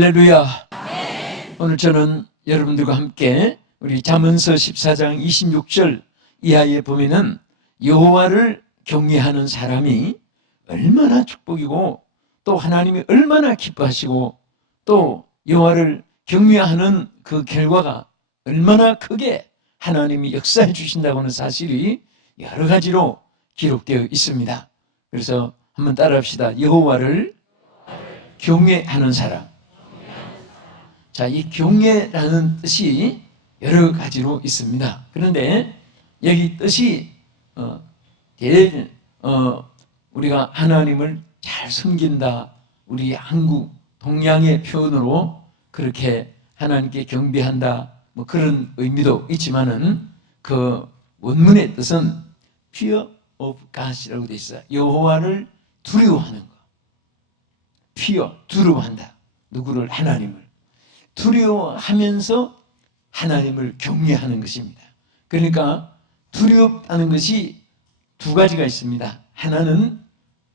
할렐루야. 오늘 저는 여러분들과 함께 우리 잠언서 14장 26절 이하에 보면은 여호와를 경외하는 사람이 얼마나 축복이고 또 하나님이 얼마나 기뻐하시고 또 여호와를 경외하는 그 결과가 얼마나 크게 하나님이 역사해 주신다고 하는 사실이 여러 가지로 기록되어 있습니다. 그래서 한번 따라합시다. 여호와를 경외하는 사람. 자, 이 경외라는 뜻이 여러 가지로 있습니다. 그런데 여기 뜻이 우리가 하나님을 잘 섬긴다, 우리 한국 동양의 표현으로 그렇게 하나님께 경배한다, 뭐 그런 의미도 있지만은 그 원문의 뜻은 fear of God이라고 되어 있어요. 여호와를 두려워하는 것. fear, 두려워한다. 누구를? 하나님을. 두려워하면서 하나님을 경외하는 것입니다. 그러니까 두렵다는 것이 두 가지가 있습니다. 하나는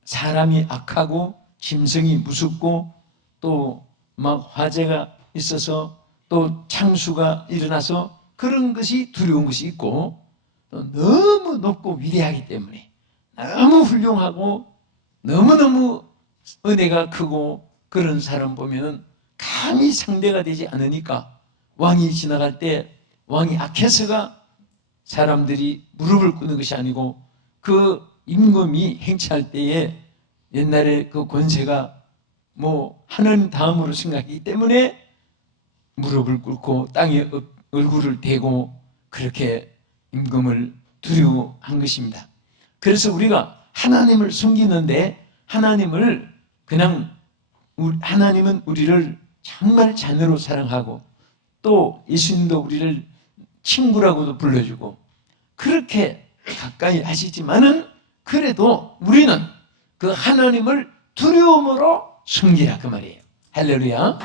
사람이 악하고 심성이 무섭고 또 막 화재가 있어서 또 창수가 일어나서 그런 것이 두려운 것이 있고, 또 너무 높고 위대하기 때문에 너무 훌륭하고 너무너무 은혜가 크고 그런 사람 보면은 감히 상대가 되지 않으니까, 왕이 지나갈 때 왕이 악해서가 사람들이 무릎을 꿇는 것이 아니고 그 임금이 행차할 때에 옛날에 그 권세가 뭐 하는 다음으로 생각하기 때문에 무릎을 꿇고 땅에 얼굴을 대고 그렇게 임금을 두려워한 것입니다. 그래서 우리가 하나님을 섬기는데 하나님은 우리를 정말 자녀로 사랑하고 또 예수님도 우리를 친구라고도 불러주고 그렇게 가까이 하시지만은 그래도 우리는 그 하나님을 두려움으로 섬기라 그 말이에요. 할렐루야.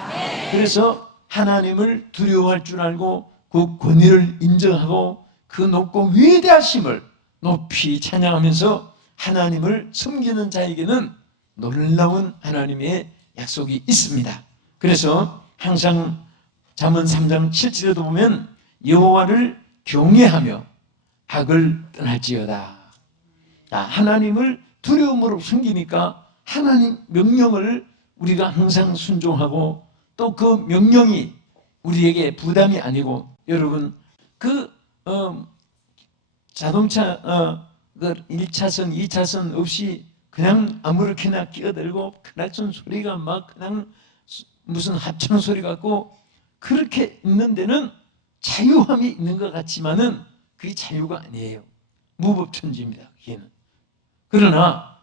그래서 하나님을 두려워할 줄 알고 그 권위를 인정하고 그 높고 위대하심을 높이 찬양하면서 하나님을 섬기는 자에게는 놀라운 하나님의 약속이 있습니다. 그래서 항상 잠언 3장 7절에도 보면 여호와를 경외하며 악을 떠날지어다. 하나님을 두려움으로 섬기니까 하나님 명령을 우리가 항상 순종하고 또 그 명령이 우리에게 부담이 아니고, 여러분 자동차 1차선 2차선 없이 그냥 아무렇게나 끼어들고 크락션 소리가 막 그냥 무슨 합창 소리 같고 그렇게 있는 데는 자유함이 있는 것 같지만은 그게 자유가 아니에요. 무법천지입니다. 그게는. 그러나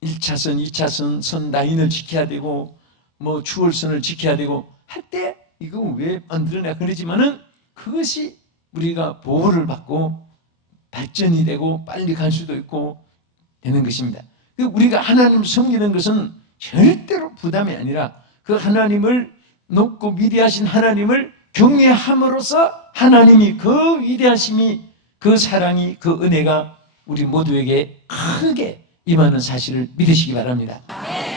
1차선, 2차선 선 라인을 지켜야 되고 뭐 추월선을 지켜야 되고 할 때 이거 왜 만들어내 그러지만은 그것이 우리가 보호를 받고 발전이 되고 빨리 갈 수도 있고 되는 것입니다. 우리가 하나님을 섬기는 것은 절대로 부담이 아니라 그 하나님을 높고 위대하신 하나님을 경외함으로써 하나님이 그 위대하심이, 그 사랑이, 그 은혜가 우리 모두에게 크게 임하는 사실을 믿으시기 바랍니다.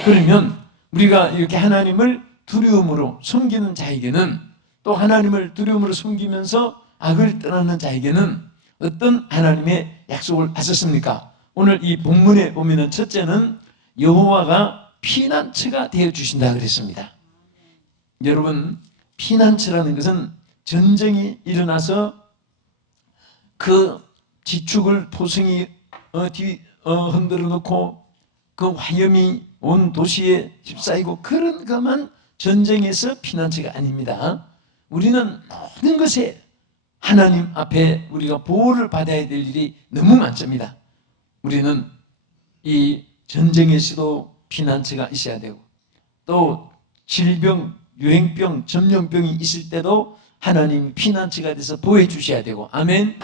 그러면 우리가 이렇게 하나님을 두려움으로 섬기는 자에게는, 또 하나님을 두려움으로 섬기면서 악을 떠나는 자에게는 어떤 하나님의 약속을 받았습니까? 오늘 이 본문에 보면은 첫째는 여호와가 피난처가 되어 주신다 그랬습니다. 여러분, 피난처라는 것은 전쟁이 일어나서 그 지축을 포성이 흔들어 놓고 그 화염이 온 도시에 휩싸이고 그런 것만 전쟁에서 피난처가 아닙니다. 우리는 모든 것에 하나님 앞에 우리가 보호를 받아야 될 일이 너무 많습니다. 우리는 이 전쟁에서도 피난처가 있어야 되고, 또 질병, 유행병, 전염병이 있을 때도 하나님 피난처가 돼서 보호해 주셔야 되고, 아멘.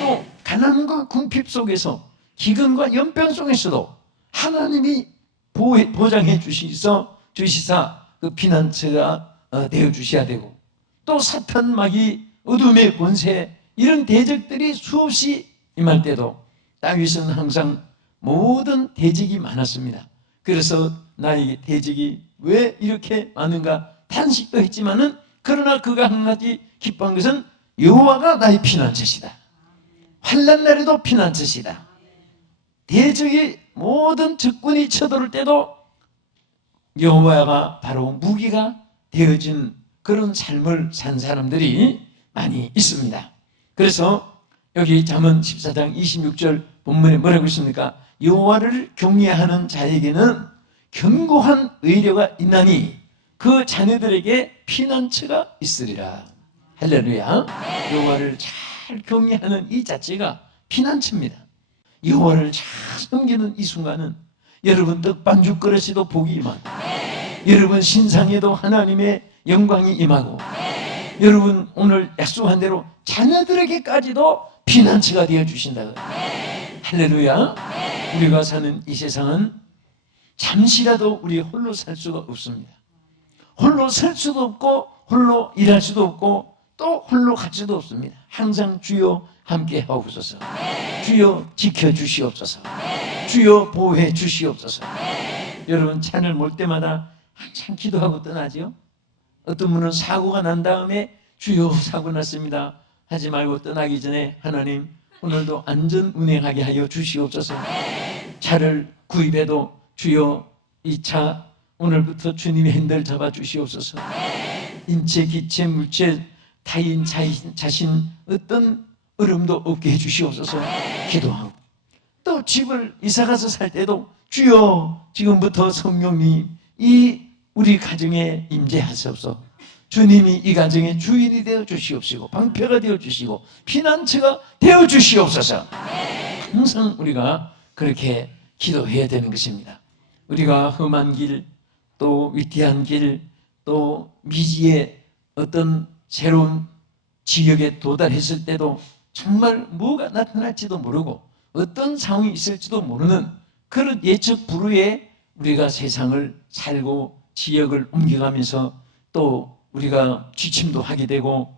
또 가난과 궁핍 속에서, 기근과 연병 속에서도 하나님이 보장해 주시사 그 피난처가 되어 주셔야 되고, 또 사탄 마귀, 어둠의 권세, 이런 대적들이 수없이 임할 때도 다윗은 항상 모든 대적이 많았습니다. 그래서 나에게 대적이 왜 이렇게 많은가? 탄식도 했지만은 그러나 그가 한 가지 기뻐한 것은 여호와가 나의 피난처시다. 환난 날에도 피난처시다. 대적의 모든 적군이 쳐들어올 때도 여호와가 바로 무기가 되어진 그런 삶을 산 사람들이 많이 있습니다. 그래서 여기 잠언 14장 26절 본문에 뭐라고 있습니까? 여호와를 경외하는 자에게는 견고한 의뢰가 있나니 그 자녀들에게 피난처가 있으리라. 할렐루야. 여호와를 잘 경외하는 이 자체가 피난처입니다. 여호와를 잘 섬기는 이 순간은 여러분 떡반죽 그릇에도 복이 임하고, 여러분 신상에도 하나님의 영광이 임하고, 여러분 오늘 약속한 대로 자녀들에게까지도 피난처가 되어 주신다. 할렐루야. 우리가 사는 이 세상은 잠시라도 우리 홀로 살 수가 없습니다. 홀로 살 수도 없고 홀로 일할 수도 없고 또 홀로 갈 수도 없습니다. 항상 주여 함께 하옵소서, 주여 지켜주시옵소서, 주여 보호해 주시옵소서. 여러분 차를 몰 때마다 항상 기도하고 떠나죠. 어떤 분은 사고가 난 다음에 주여 사고 났습니다 하지 말고 떠나기 전에 하나님 오늘도 안전 운행하게 하여 주시옵소서. 차를 구입해도 주여 이 차 오늘부터 주님의 핸들 잡아 주시옵소서. 인체, 기체, 물체, 타인, 자신 어떤 어려움도 없게 해 주시옵소서 기도하고, 또 집을 이사가서 살 때도 주여 지금부터 성령님 이 우리 가정에 임재하시옵소서. 주님이 이 가정의 주인이 되어 주시옵시고 방패가 되어 주시고 피난처가 되어 주시옵소서. 항상 우리가 그렇게 기도해야 되는 것입니다. 우리가 험한 길, 또 위태한 길, 또 미지의 어떤 새로운 지역에 도달했을 때도 정말 뭐가 나타날지도 모르고 어떤 상황이 있을지도 모르는 그런 예측 불후에 우리가 세상을 살고 지역을 옮겨가면서 또 우리가 취침도 하게 되고,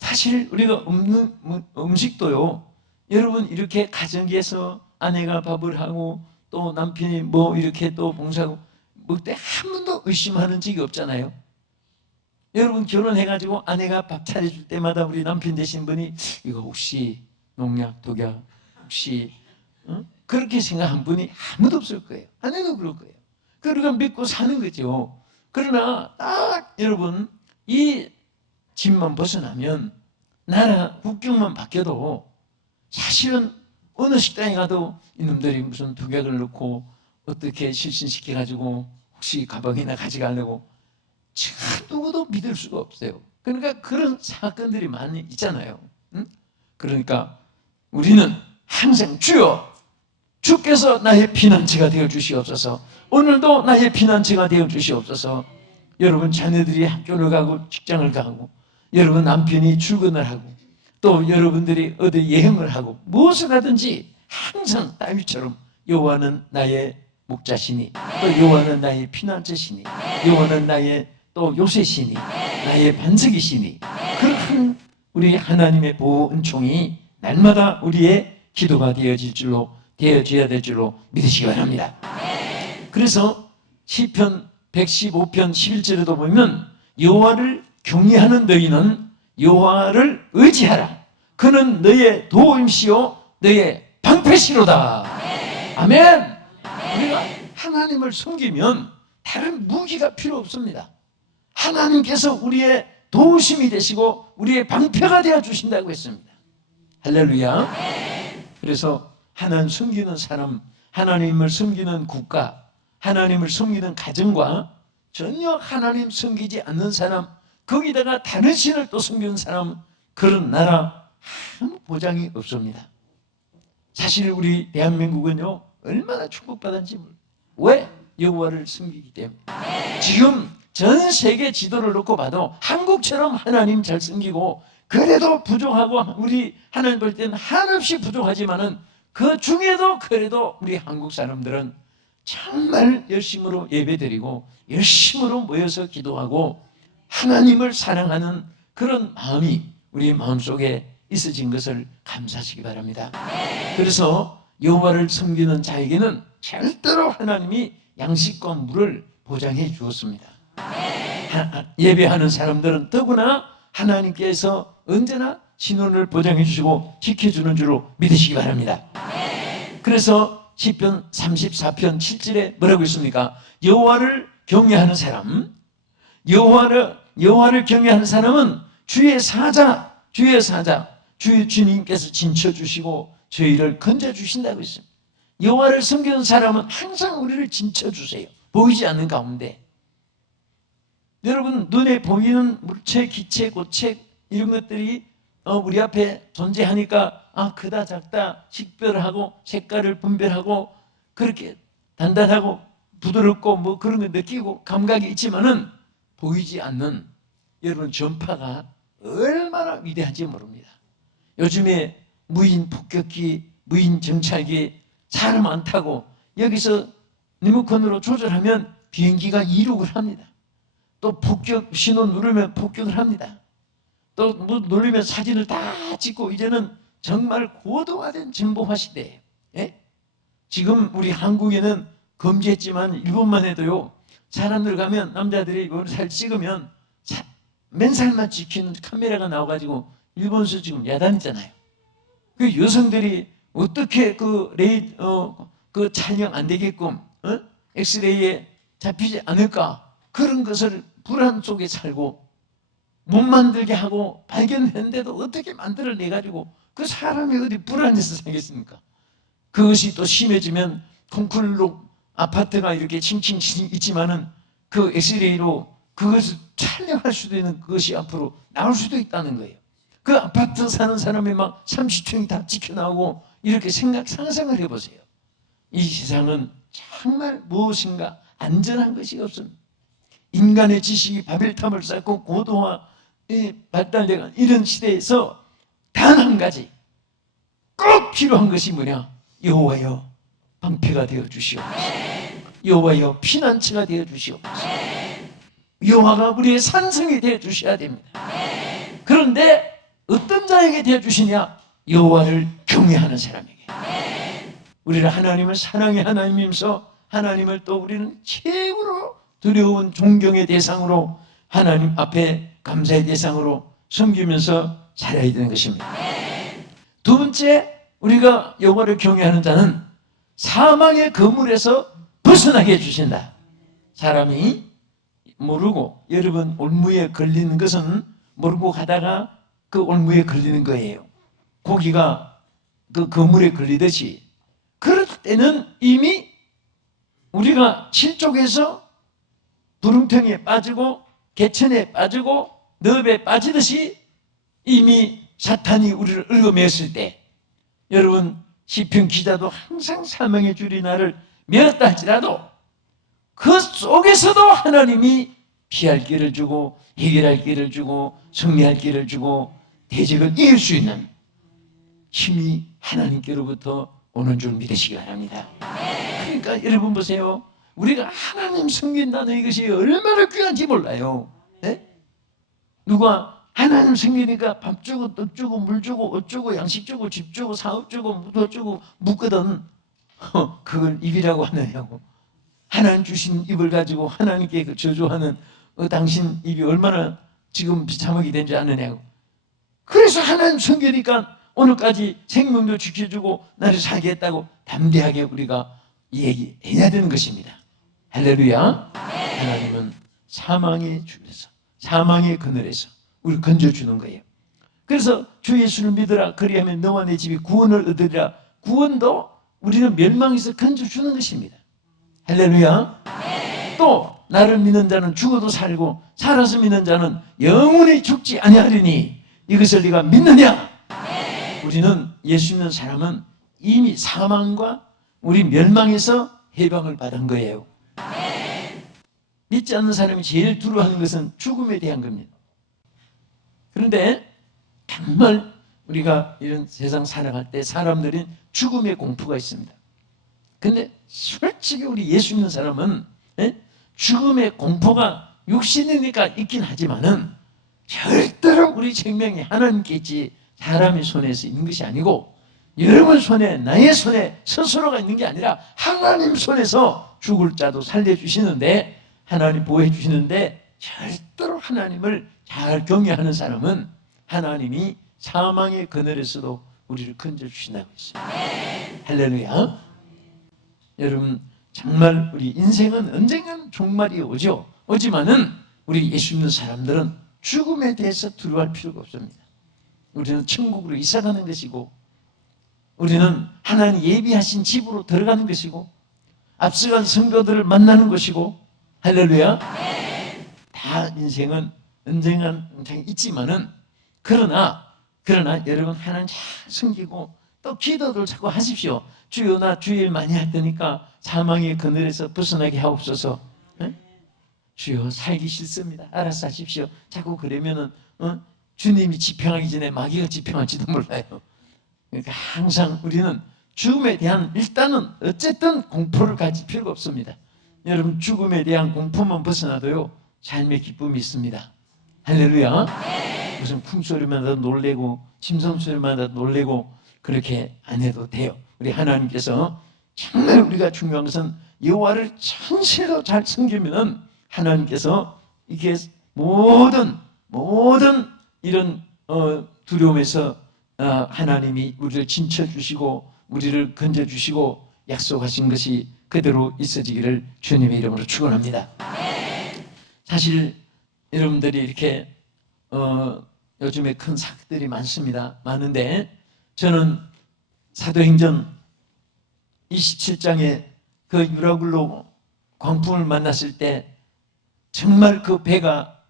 사실 우리가 없는 음식도요, 여러분 이렇게 가정에서 아내가 밥을 하고 또 남편이 뭐 이렇게 또 봉사하고 먹을 때 한 번도 의심하는 적이 없잖아요. 여러분 결혼해가지고 아내가 밥 차려줄 때마다 우리 남편 되신 분이 이거 혹시 농약, 독약 혹시 그렇게 생각한 분이 아무도 없을 거예요. 아내도 그럴 거예요. 그러니까 믿고 사는 거죠. 그러나 딱 여러분 이 집만 벗어나면 나라 국경만 바뀌어도 사실은 어느 식당에 가도 이놈들이 무슨 독약을 넣고 어떻게 실신시켜가지고 혹시 가방이나 가져가려고 참 누구도 믿을 수가 없어요. 그러니까 그런 사건들이 많이 있잖아요. 그러니까 우리는 항상 주여 주께서 나의 피난처가 되어 주시옵소서. 오늘도 나의 피난처가 되어 주시옵소서. 여러분 자녀들이 학교를 가고 직장을 가고 여러분 남편이 출근을 하고 또 여러분들이 어디 여행을 하고 무엇을 하든지 항상 다윗처럼 여호와는 나의 목자시니 또 여호와는 나의 피난처시니 여호와는 나의 또 요새시니 나의 반석이시니 그런 우리 하나님의 보호 은총이 날마다 우리의 기도가 되어져야 될 줄로 믿으시기 바랍니다. 그래서 시편 115편 11절에도 보면 여호와를 경외하는 너희는 여호와를 의지하라. 그는 너의 도움이시요 너의 방패시로다. 아멘. 우리가 하나님을 섬기면 다른 무기가 필요 없습니다. 하나님께서 우리의 도우심이 되시고 우리의 방패가 되어 주신다고 했습니다. 할렐루야. 그래서 하나님 섬기는 사람, 하나님을 섬기는 국가, 하나님을 섬기는 가정과 전혀 하나님 섬기지 않는 사람, 거기다가 다른 신을 또 섬기는 사람, 그런 나라 아무 보장이 없습니다. 사실 우리 대한민국은요 얼마나 축복받았는지 몰라요. 왜? 여호와를 섬기기 때문에. 지금 전 세계 지도를 놓고 봐도 한국처럼 하나님 잘 섬기고 그래도 부족하고 우리 하나님 볼 때는 한없이 부족하지만은 그 중에도 그래도 우리 한국 사람들은 정말 열심으로 예배드리고 열심으로 모여서 기도하고 하나님을 사랑하는 그런 마음이 우리 마음속에 있어진 것을 감사하시기 바랍니다. 그래서 여호와를 섬기는 자에게는 절대로 하나님이 양식과 물을 보장해 주었습니다. 예배하는 사람들은 더구나 하나님께서 언제나 신원을 보장해 주시고 지켜주는 줄로 믿으시기 바랍니다. 그래서 시편 34편 7절에 뭐라고 있습니까? 여호와를 경외하는 사람, 여호와를 경외하는 사람은 주의 사자, 주의 주님께서 진쳐주시고 저희를 건져주신다고 했습니다. 여호와를 섬기는 사람은 항상 우리를 진쳐주세요. 보이지 않는 가운데. 여러분, 눈에 보이는 물체, 기체, 고체 이런 것들이 우리 앞에 존재하니까 크다 작다 식별하고 색깔을 분별하고 그렇게 단단하고 부드럽고 뭐 그런 거 느끼고 감각이 있지만은 보이지 않는 여러분 전파가 얼마나 위대한지 모릅니다. 요즘에 무인 폭격기, 무인 정찰기 사람 안 타고 여기서 리모컨으로 조절하면 비행기가 이륙을 합니다. 또 폭격 신호 누르면 폭격을 합니다. 또 뭐 누르면 사진을 다 찍고 이제는 정말 고도화된 정보화 시대예요. 예? 지금 우리 한국에는 금지했지만 일본만 해도요. 사람들 가면 남자들이 살 찍으면 맨살만 찍히는 카메라가 나와가지고 일본에서 지금 야단이잖아요. 그 여성들이 어떻게 그 촬영 안 되게끔 엑스레이에 잡히지 않을까 그런 것을 불안 속에 살고 못 만들게 하고 발견했는데도 어떻게 만들어내가지고 그 사람이 어디 불안해서 살겠습니까? 그것이 또 심해지면 콘크리트로 아파트가 이렇게 칭칭 있지만은 그 엑스레이로 그것을 촬영할 수도 있는 그것이 앞으로 나올 수도 있다는 거예요. 그 아파트 사는 사람이 막 30층이 다 찍혀 나오고 이렇게 상상을 해보세요. 이 세상은 정말 무엇인가 안전한 것이 없습니다. 인간의 지식이 바벨탑을 쌓고 고도화 발달되는 이런 시대에서 단 한 가지 꼭 필요한 것이 뭐냐? 여호와여 방패가 되어 주시옵소서. 여호와여 피난처가 되어 주시옵소서. 여호와가 우리의 산성이 되어 주셔야 됩니다. 그런데 어떤 자에게 되어 주시냐? 여호와를 경외하는 사람에게. 우리는 하나님을 사랑의 하나님이면서 하나님을 또 우리는 최고로 두려운 존경의 대상으로 하나님 앞에 감사의 대상으로 섬기면서 살아야 되는 것입니다. 두 번째, 우리가 여호와를 경외하는 자는 사망의 거물에서 벗어나게 해주신다. 사람이 모르고 여러분 올무에 걸리는 것은 모르고 가다가 그 올무에 걸리는 거예요. 고기가 그 거물에 걸리듯이 그럴 때는 이미 우리가 실족해서 부릉텅이에 빠지고 개천에 빠지고 늪에 빠지듯이 이미 사탄이 우리를 얽어매었을 때 여러분 시편 기자도 항상 사망의 줄이 나를 메었다 할지라도 그 속에서도 하나님이 피할 길을 주고 해결할 길을 주고 승리할 길을 주고 대적을 이길 수 있는 힘이 하나님께로부터 오는 줄 믿으시기 바랍니다. 그러니까 여러분 보세요. 우리가 하나님 섬긴다는 이것이 얼마나 귀한지 몰라요. 네? 누가 하나님 섬기니까 밥 주고 떡 주고 물 주고 옷 주고 양식 주고 집 주고 사업 주고 무도 주고 묻거든 그걸 입이라고 하느냐고. 하나님 주신 입을 가지고 하나님께 그 저주하는 당신 입이 얼마나 지금 비참하게 된 줄 아느냐고. 그래서 하나님 섬기니까 오늘까지 생명도 지켜주고 나를 살게 했다고 담대하게 우리가 얘기해야 되는 것입니다. 할렐루야. 하나님은 사망의 줄에서 사망의 그늘에서 우리를 건져주는 거예요. 그래서 주 예수를 믿으라 그리하면 너와 내 집이 구원을 얻으리라. 구원도 우리는 멸망에서 건져주는 것입니다. 할렐루야. 또 나를 믿는 자는 죽어도 살고 살아서 믿는 자는 영원히 죽지 아니하리니 이것을 네가 믿느냐? 우리는 예수 믿는 사람은 이미 사망과 우리 멸망에서 해방을 받은 거예요. 믿지 않는 사람이 제일 두려워하는 것은 죽음에 대한 겁니다. 그런데 정말 우리가 이런 세상 살아갈 때 사람들은 죽음의 공포가 있습니다. 근데 솔직히 우리 예수 믿는 사람은 죽음의 공포가 육신이니까 있긴 하지만은 절대로 우리 생명이 하나님께 있지 사람의 손에서 있는 것이 아니고 여러분 손에 나의 손에 스스로가 있는 게 아니라 하나님 손에서 죽을 자도 살려주시는데 하나님 보호해 주시는데 절대로 하나님을 잘 경외하는 사람은 하나님이 사망의 그늘에서도 우리를 건져주신다고 했어요. 할렐루야. 여러분, 정말 우리 인생은 언젠가는 종말이 오지만은 우리 예수 믿는 사람들은 죽음에 대해서 두려워할 필요가 없습니다. 우리는 천국으로 이사가는 것이고, 우리는 하나님 예비하신 집으로 들어가는 것이고, 앞서간 성도들을 만나는 것이고, 할렐루야. 다 인생은 언젠간 있지만은, 그러나 여러분 하나님 잘 섬기고 또 기도를 자꾸 하십시오. 주여, 나 주일 많이 할 테니까 사망의 그늘에서 벗어나게 하옵소서. 주여, 살기 싫습니다. 알아서 하십시오. 자꾸 그러면은 주님이 지평하기 전에 마귀가 지평할지도 몰라요. 그러니까 항상 우리는 죽음에 대한 일단은 어쨌든 공포를 가질 필요가 없습니다. 여러분, 죽음에 대한 공포만 벗어나도요 삶의 기쁨이 있습니다. 할렐루야. 무슨 풍소리마다 놀래고 심성소리마다 놀래고 그렇게 안 해도 돼요. 우리 하나님께서 정말 우리가 중요한 것은 여호와를 천실로 잘 섬기면은 하나님께서 이게 모든 이런 두려움에서 하나님이 우리를 진쳐주시고 우리를 건져주시고 약속하신 것이 그대로 있어지기를 주님의 이름으로 축원합니다. 사실 여러분들이 이렇게 요즘에 큰 사건들이 많은데 저는 사도행전 27장에 그 유라굴로 광풍을 만났을 때 정말 그 배가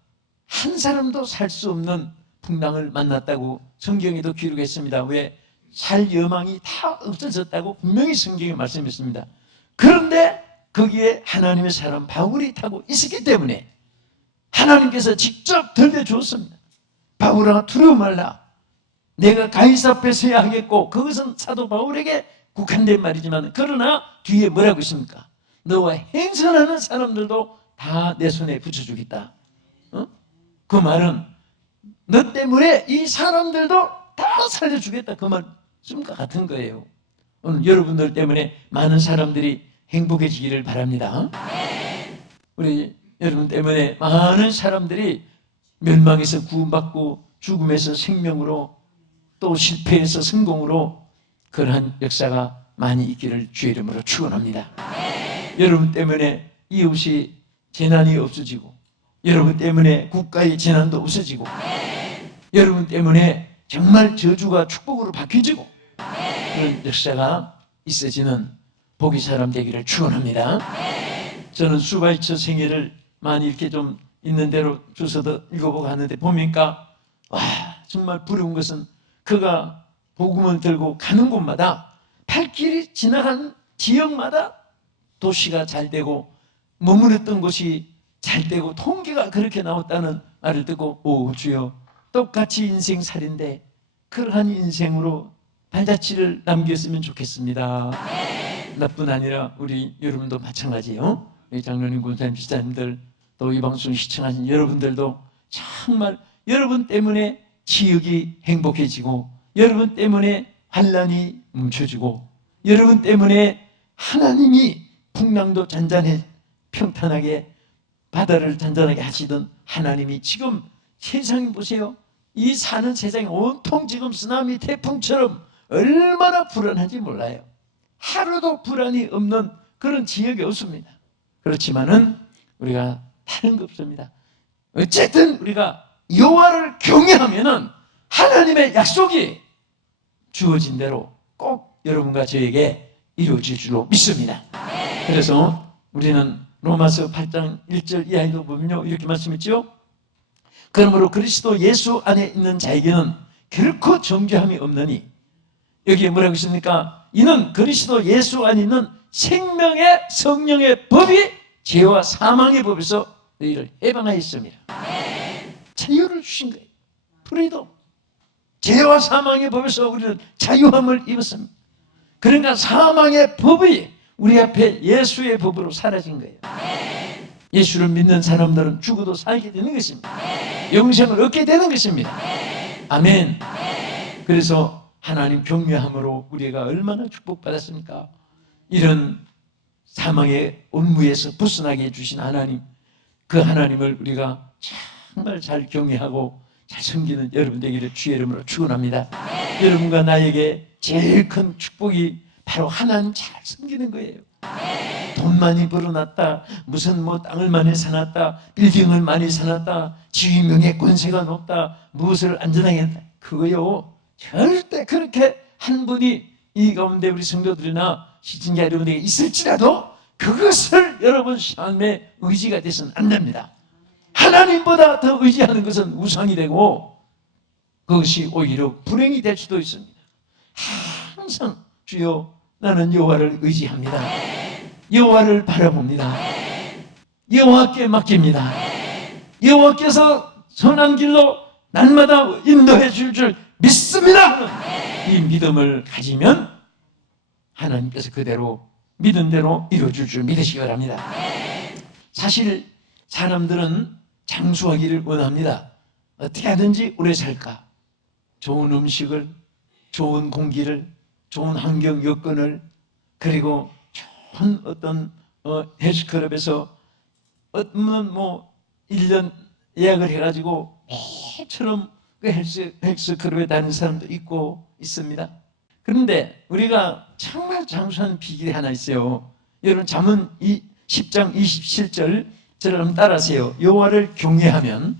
한 사람도 살 수 없는 풍랑을 만났다고 성경에도 기록했습니다. 왜? 살 여망이 다 없어졌다고 분명히 성경에 말씀했습니다. 그런데 거기에 하나님의 사람 바울이 타고 있었기 때문에 하나님께서 직접 들려주었습니다. 바울아, 두려워 말라. 내가 가이사 앞에 서야 하겠고, 그것은 사도 바울에게 국한된 말이지만, 그러나 뒤에 뭐라고 있습니까? 너와 행선하는 사람들도 다 내 손에 붙여주겠다. 그 말은 너 때문에 이 사람들도 다 살려주겠다, 그 말씀과 같은 거예요. 오늘 여러분들 때문에 많은 사람들이 행복해지기를 바랍니다. 우리 여러분 때문에 많은 사람들이 멸망에서 구원받고 죽음에서 생명으로 또 실패에서 성공으로 그러한 역사가 많이 있기를 주의 이름으로 축원합니다. 여러분 때문에 이웃이 재난이 없어지고, 여러분 때문에 국가의 재난도 없어지고, 여러분 때문에 정말 저주가 축복으로 바뀌어지고, 그런 역사가 있어지는 복이 사람 되기를 축원합니다. 저는 수바이처 생애를 많이 이렇게 좀 있는 대로 주워서 읽어보고 하는데 보니까 와, 정말 부러운 것은 그가 복음을 들고 가는 곳마다 발길이 지나간 지역마다 도시가 잘 되고 머무르던 곳이 잘 되고 통계가 그렇게 나왔다는 말을 듣고, 오 주여, 똑같이 인생 살인데 그러한 인생으로 발자취를 남겼으면 좋겠습니다. 나뿐 아니라 우리 여러분도 마찬가지예요. 장로님, 권사님, 지사님들, 또 이 방송 시청하신 여러분들도 정말 여러분 때문에 지역이 행복해지고, 여러분 때문에 환란이 멈춰지고, 여러분 때문에 하나님이 풍랑도 잔잔해 평탄하게 바다를 잔잔하게 하시던 하나님이 지금 세상에 보세요. 이 사는 세상이 온통 지금 쓰나미 태풍처럼 얼마나 불안한지 몰라요. 하루도 불안이 없는 그런 지역이 없습니다. 그렇지만은 우리가 다른 거 없습니다. 어쨌든 우리가 여호와를 경외하면은 하나님의 약속이 주어진 대로 꼭 여러분과 저에게 이루어질 줄로 믿습니다. 그래서 우리는 로마서 8장 1절 이하에도 보면요, 이렇게 말씀했죠. 그러므로 그리스도 예수 안에 있는 자에게는 결코 정죄함이 없느니, 여기에 뭐라고 있습니까? 이는 그리스도 예수 안에 있는 생명의 성령의 법이 죄와 사망의 법에서 너희를 해방하였습니다. 자유를 주신 거예요. 프리덤. 죄와 사망의 법에서 우리는 자유함을 입었습니다. 그러니까 사망의 법이 우리 앞에 예수의 법으로 사라진 거예요. 예수를 믿는 사람들은 죽어도 살게 되는 것입니다. 영생을 얻게 되는 것입니다. 아멘. 그래서 하나님 경외함으로 우리가 얼마나 축복받았습니까? 이런 사망의 온무에서 벗어나게 해주신 하나님, 그 하나님을 우리가 정말 잘 경외하고 잘 섬기는 여러분 되기를 주의 이름으로 축원합니다. 여러분과 나에게 제일 큰 축복이 바로 하나님 잘 섬기는 거예요. 돈 많이 벌어놨다, 무슨 뭐 땅을 많이 사놨다, 빌딩을 많이 사놨다, 지위 명예 권세가 높다, 무엇을 안전하게 했다, 그거요 절대 그렇게 한 분이 이 가운데 우리 성도들이나 시청자 여러분에게 있을지라도 그것을 여러분 삶의 의지가 되서는 안 됩니다. 하나님보다 더 의지하는 것은 우상이 되고 그것이 오히려 불행이 될 수도 있습니다. 항상 주여 나는 여호와를 의지합니다. 여호와를 바라봅니다. 여호와께 맡깁니다. 여호와께서 선한 길로 날마다 인도해 줄 줄 믿습니다. 이 믿음을 가지면 하나님께서 그대로 믿은 대로 이루어줄 줄 믿으시기 바랍니다. 사실 사람들은 장수하기를 원합니다. 어떻게 하든지 오래 살까? 좋은 음식을, 좋은 공기를, 좋은 환경 여건을, 그리고 좋은 어떤 헬스클럽에서 어떤 뭐 1년 예약을 해가지고 매처럼 그 헬스클럽에 다니는 사람도 있고 있습니다. 그런데 우리가 정말 장수하는 비결이 하나 있어요. 여러분 잠언 10장 27절 저를 한번 따라하세요. 여호와를 경외하면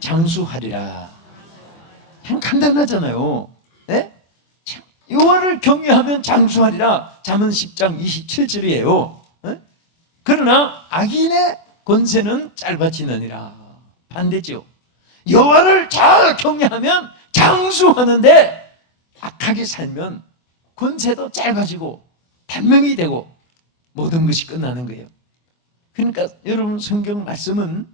장수하리라. 참 간단하잖아요. 네? 여호와를 경외하면 장수하리라. 잠언 10장 27절이에요. 네? 그러나 악인의 권세는 짧아지느니라. 반대죠. 여호와를 잘 경외하면 장수하는데 악하게 살면 권세도 짧아지고 단명이 되고 모든 것이 끝나는 거예요. 그러니까 여러분 성경 말씀은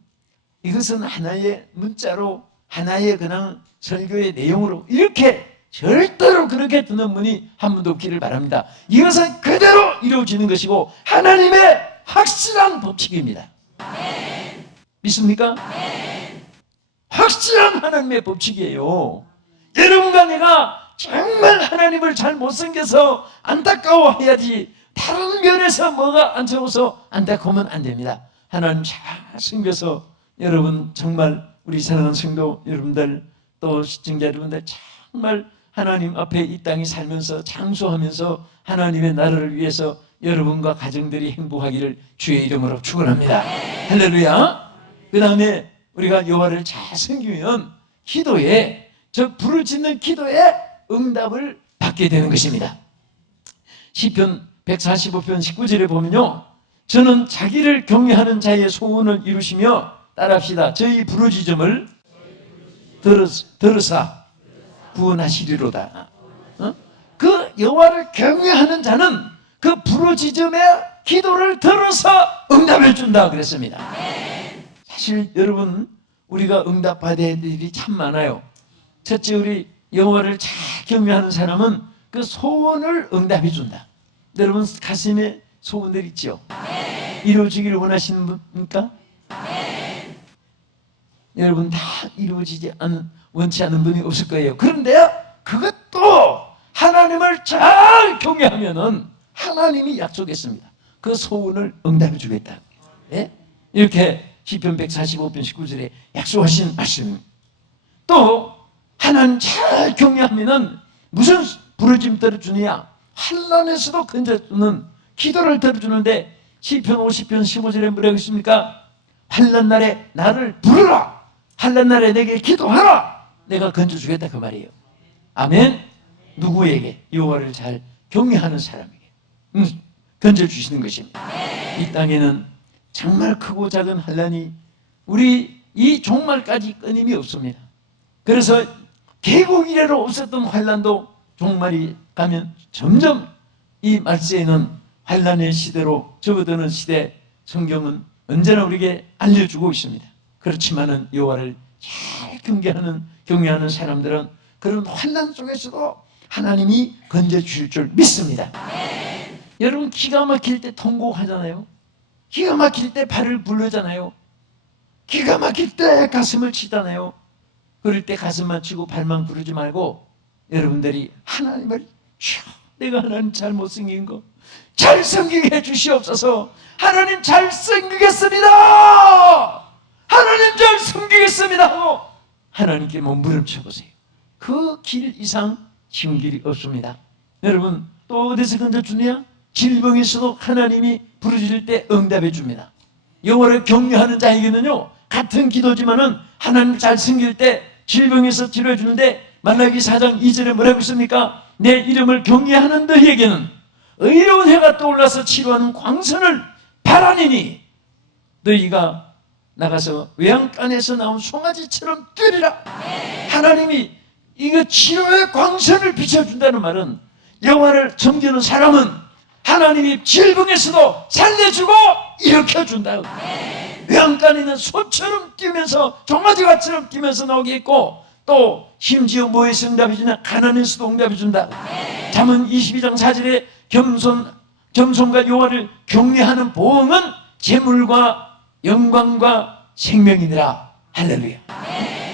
이것은 하나의 문자로 하나의 그냥 설교의 내용으로 이렇게 절대로 그렇게 듣는 분이 한 분도 없기를 바랍니다. 이것은 그대로 이루어지는 것이고 하나님의 확실한 법칙입니다. 믿습니까? 확실한 하나님의 법칙이에요. 여러분과 내가 정말 하나님을 잘 못 섬겨서 안타까워해야지 다른 면에서 뭐가 안 좋아서 안타까우면 안 됩니다. 하나님 잘 섬겨서 여러분 정말 우리 사랑하는 성도 여러분들 또 시청자 여러분들 정말 하나님 앞에 이 땅에 살면서 장수하면서 하나님의 나라를 위해서 여러분과 가정들이 행복하기를 주의 이름으로 축원합니다. 할렐루야. 그 다음에 우리가 여호와를 잘 섬기면 기도에 저 불을 짓는 기도에 응답을 받게 되는 것입니다. 시편 145편 19절에 보면요, 저는 자기를 경외하는 자의 소원을 이루시며 따라합시다. 저희 부르짖음을 들으사 구원하시리로다. 그 여호와를 경외하는 자는 그 부르짖음의 기도를 들어서 응답을 준다 그랬습니다. 사실 여러분 우리가 응답받아야 될 일이 참 많아요. 첫째, 우리 여호와를 잘 경외하는 사람은 그 소원을 응답해 준다. 여러분 가슴에 소원들 있죠? 이루어지기를 원하시는 분입니까? 여러분 다 이루어지지 않은, 원치 않은 분이 없을 거예요. 그런데 그것도 하나님을 잘 경외하면은 하나님이 약속했습니다. 그 소원을 응답해 주겠다. 예? 이렇게 시편 145편 19절에 약속하신 말씀. 또 하나님 잘 경외하면은 무슨 부르짖음 들어주느냐? 환난에서도 건져주는 기도를 들어주는데 시편 50편 15절에 뭐라고 했습니까? 환난 날에 나를 부르라. 환난 날에 내게 기도하라. 내가 건져주겠다 그 말이에요. 아멘. 누구에게? 여호와를 잘 경외하는 사람에게 건져주시는 것입니다. 이 땅에는 정말 크고 작은 환난이 우리 이 종말까지 끊임이 없습니다. 그래서 개국 이래로 없었던 환난도 종말이 가면 점점 이 말세에는 환난의 시대로 접어드는 시대, 성경은 언제나 우리에게 알려주고 있습니다. 그렇지만은 여호와를 잘 경외하는 사람들은 그런 환난 속에서도 하나님이 건져주실 줄 믿습니다. 여러분 기가 막힐 때 통곡하잖아요. 기가 막힐 때 발을 굴르잖아요. 기가 막힐 때 가슴을 치잖아요. 그럴 때 가슴만 치고 발만 구르지 말고 여러분들이 하나님을 내가 하나님 잘못 생긴 거, 잘 섬기게 해주시옵소서. 하나님 잘 섬기겠습니다. 하나님 잘 섬기겠습니다 하고 하나님께 몸부림쳐 보세요. 그 길 이상 쉬운 길이 없습니다. 여러분, 또 어디서 건져주냐? 질병에서도 하나님이 부르짖을 때 응답해 줍니다. 여호와를 경외하는 자에게는요, 같은 기도지만은 하나님 잘 섬길 때 질병에서 치료해 주는데, 말라기 4장 2절에 뭐라고 있습니까? 내 이름을 경외하는 너희에게는 의로운 해가 떠올라서 치료하는 광선을 바라니니 너희가 나가서 외양간에서 나온 송아지처럼 뛰리라. 하나님이 이거 치료의 광선을 비춰준다는 말은, 여호와를 섬기는 사람은 하나님이 질병에서도 살려주고 일으켜준다. 외양간에 있는 소처럼 뛰면서, 종아지같이처럼 뛰면서 나오겠고, 또 심지어 뭐에서 응답해주냐? 가난에서도 응답해준다. 잠언 22장 4절에 겸손과 여호와를 경외하는 보응은 재물과 영광과 생명이니라. 할렐루야.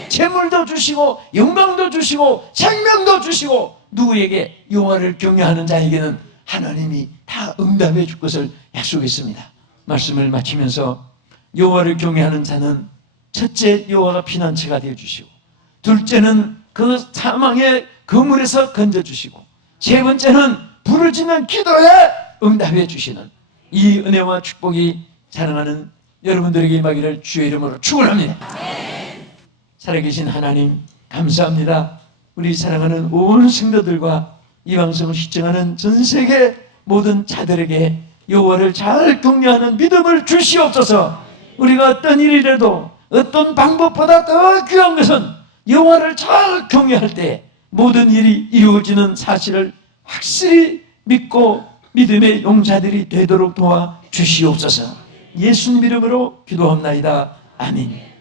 재물도 주시고 영광도 주시고 생명도 주시고, 누구에게? 여호와를 경외하는 자에게는 하나님이 다 응답해 줄 것을 약속했습니다. 말씀을 마치면서, 여호와를 경외하는 자는 첫째, 여호와가 피난처가 되어 주시고, 둘째는 그 사망의 그물에서 건져 주시고, 세 번째는 부르짖는 기도에 응답해 주시는 이 은혜와 축복이 사랑하는 여러분들에게 임하기를 주의 이름으로 축원합니다. 살아계신 하나님, 감사합니다. 우리 사랑하는 온 성도들과 이 방송을 시청하는 전 세계 모든 자들에게 여호와를 잘 경외하는 믿음을 주시옵소서. 우리가 어떤 일이라도 어떤 방법보다 더 귀한 것은 여호와를 잘 경외할 때 모든 일이 이루어지는 사실을 확실히 믿고 믿음의 용사들이 되도록 도와 주시옵소서. 예수님 이름으로 기도합나이다. 아멘.